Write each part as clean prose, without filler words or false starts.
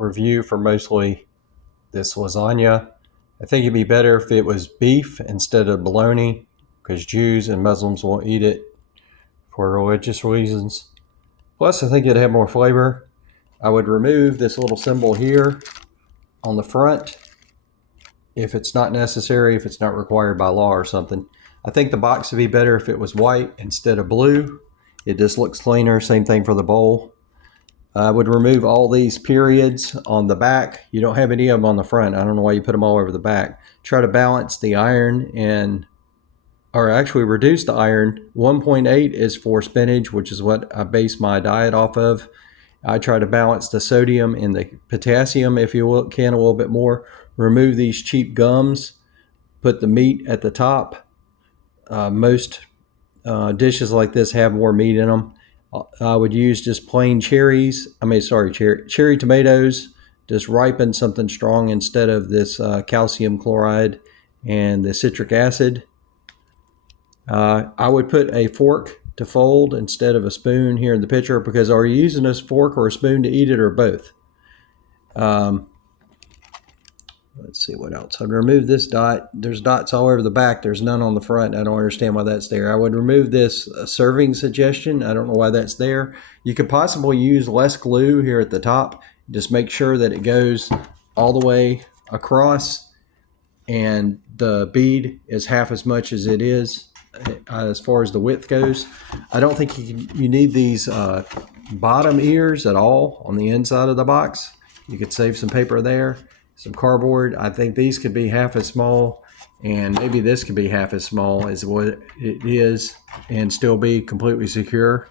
review for mostly this lasagna. I think it'd be better if it was beef instead of bologna, because Jews and Muslims won't eat it for religious reasons. Plus, I think it'd have more flavor. I would remove this little symbol here on the front if it's not necessary, if it's not required by law or something. I think the box would be better if it was white instead of blue. It just looks cleaner. Same thing for the bowl. I would remove all these periods on the back. You don't have any of them on the front. I don't know why you put them all over the back. Try to balance the iron or actually reduce the iron. 1.8 is for spinach, which is what I base my diet off of. I try to balance the sodium and the potassium, if you can, a little bit more. Remove these cheap gums. Put the meat at the top. Most dishes like this have more meat in them. I would use just plain cherry tomatoes, just ripen something strong instead of this calcium chloride and the citric acid. I would put a fork to fold instead of a spoon here in the picture, because are you using a fork or a spoon to eat it, or both? Let's see what else. I'd remove this dot. There's dots all over the back. There's none on the front. I don't understand why that's there. I would remove this serving suggestion. I don't know why that's there. You could possibly use less glue here at the top. Just make sure that it goes all the way across and the bead is half as much as it is as far as the width goes. I don't think you need these bottom ears at all on the inside of the box. You could save some paper there. Some cardboard. I think these could be half as small, and maybe this could be half as small as what it is and still be completely secure.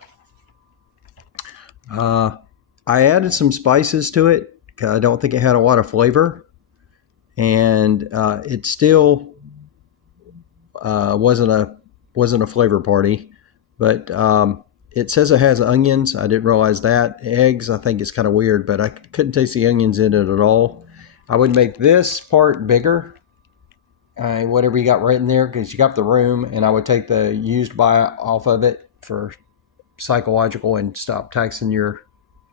I added some spices to it because I don't think it had a lot of flavor, and it still wasn't a flavor party. But it says it has onions. I didn't realize that. Eggs, I think it's kind of weird, but I couldn't taste the onions in it at all. I would make this part bigger, whatever you got right in there, because you got the room, and I would take the used by off of it for psychological and stop taxing your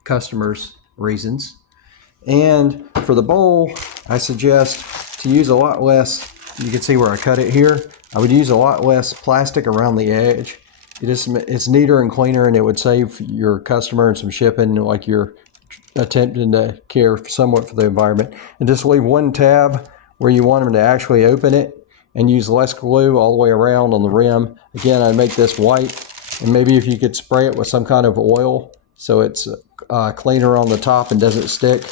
customers' reasons. And for the bowl, I suggest to use a lot less. You can see where I cut it here. I would use a lot less plastic around the edge. It's neater and cleaner, and it would save your customer and some shipping, like you're attempting to care somewhat for the environment. And just leave one tab where you want them to actually open it, and use less glue all the way around on the rim. Again, I'd make this white, and maybe if you could spray it with some kind of oil so it's cleaner on the top and doesn't stick.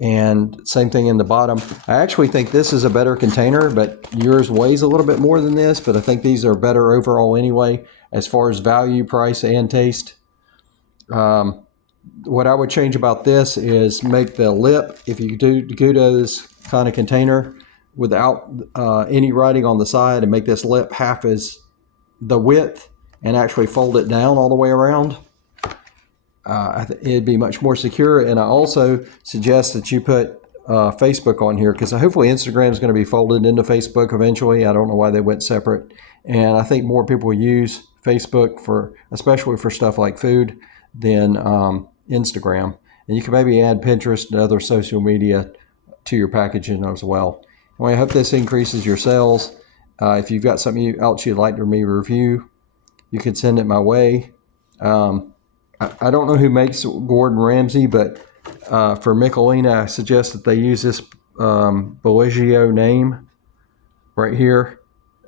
And same thing in the bottom. I actually think this is a better container, but yours weighs a little bit more than this, but I think these are better overall anyway as far as value, price, and taste. What I would change about this is make the lip, if you do go to this kind of container without any writing on the side, and make this lip half as the width and actually fold it down all the way around. It'd be much more secure. And I also suggest that you put Facebook on here, because hopefully Instagram is going to be folded into Facebook eventually. I don't know why they went separate. And I think more people use Facebook especially for stuff like food, than Instagram. And you can maybe add Pinterest and other social media to your packaging as well. Anyway, I hope this increases your sales. If you've got something else you'd like me to review, you can send it my way. I don't know who makes Gordon Ramsay, but for Michelina, I suggest that they use this Bellagio name right here.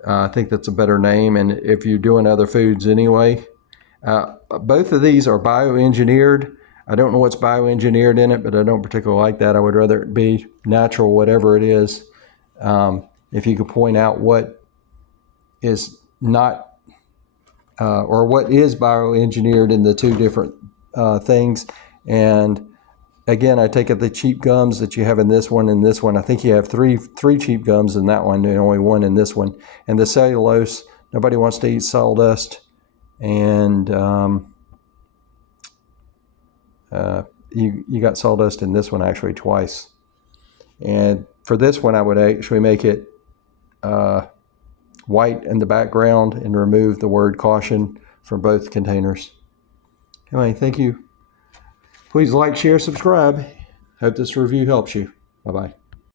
I think that's a better name, and if you're doing other foods anyway. Both of these are bioengineered. I don't know what's bioengineered in it, but I don't particularly like that. I would rather it be natural, whatever it is. If you could point out what is not or what is bioengineered in the two different things. And again, I take it the cheap gums that you have in this one and this one. I think you have three cheap gums in that one and only one in this one. And the cellulose, nobody wants to eat sawdust. And you got sawdust in this one actually twice. And for this one, I would actually make it white in the background and remove the word caution from both containers. Anyway, thank you. Please like, share, subscribe. Hope this review helps you. Bye-bye.